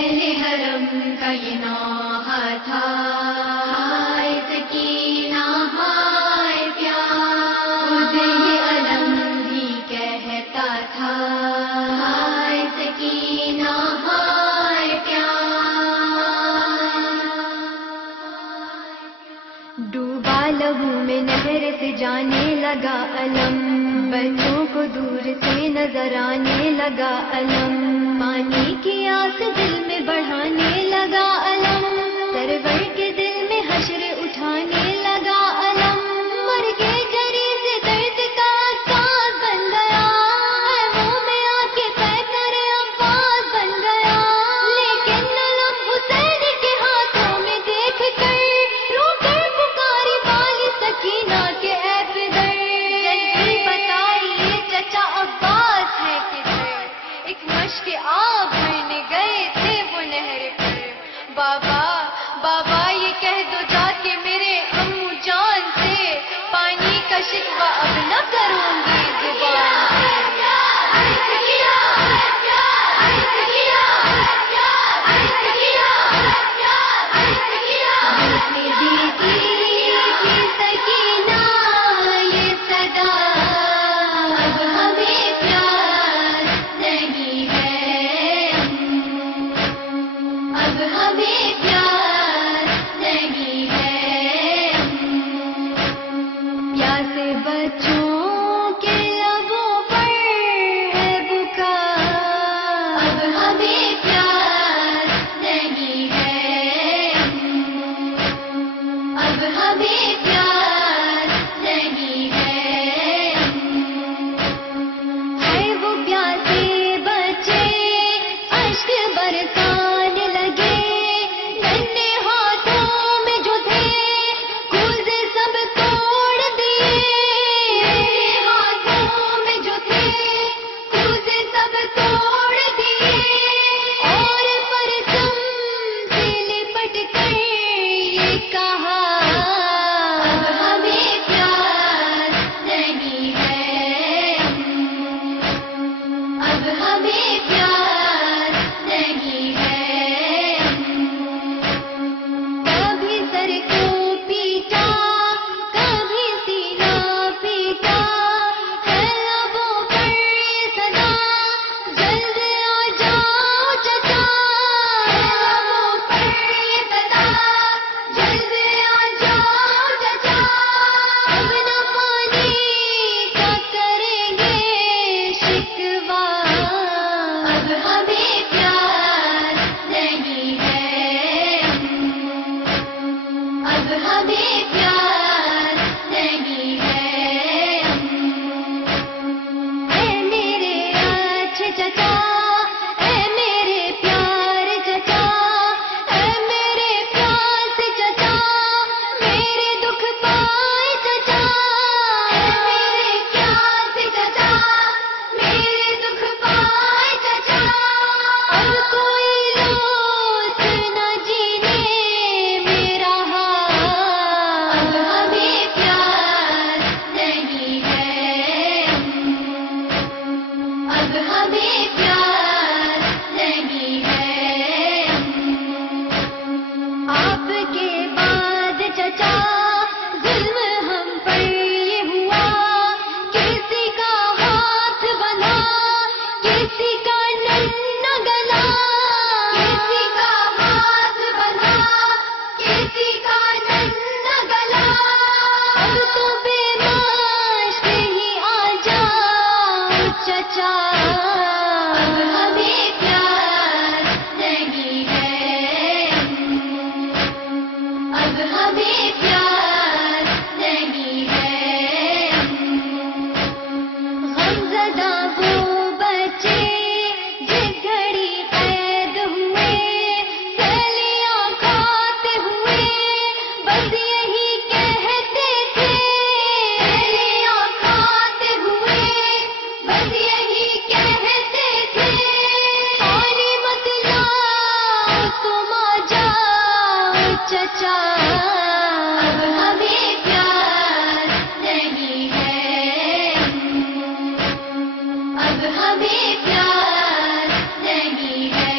اہل حرم کا یہ نوحہ تھا، ہائے سکینہ ہائے پیار، خود یہ علم بھی کہتا تھا، ہائے سکینہ ہائے پیار۔ ڈوبا لہو میں نہر سے جانے لگا علم، بچوں کو دور سے نظر آنے لگا علم، پانی کی آس دل میں بڑھانے لگا علم، سرور کے دل میں حشر اٹھانے لگا علم، مر کے جری سے درد کا احساس بن گیا، منہ میں آ کے پیکر عباس بن گیا، لیکن علم حسین کے ہاتھوں میں دیکھ کر رو کر پکاری والی سکینہ کے اے پدر، جلدی بتائیے چچا عباس ہے کدھر؟ ایک مشک آب بھرنے گئے تھے وہ نہر پر، بابا بابا یہ کہہ دو جا کے میرے امو جان سے، پانی کا شکوہ اب نہ کروں گی زبان سے۔ بچوں کے لبوں پر ہے بکا، اب ہمیں پیار نہیں ہے، اب ہمیں پیار نہیں ہے، وہ پیاسے بچے اشک برسانے لگے، ننھے ہاتھوں میں جو تھے کوزے سب توڑ دیے، توڑ دیے اور پرچم سے لپٹ کر یہ کہا، اب ہمیں پیار نہیں ہے، اب ہمیں پیار نہیں ہے، کبھی سر کو پیٹا کبھی سینہ پیٹا، چچا اب ہمیں پیار نہیں ہے، اب ہمیں پیار نہیں ہے۔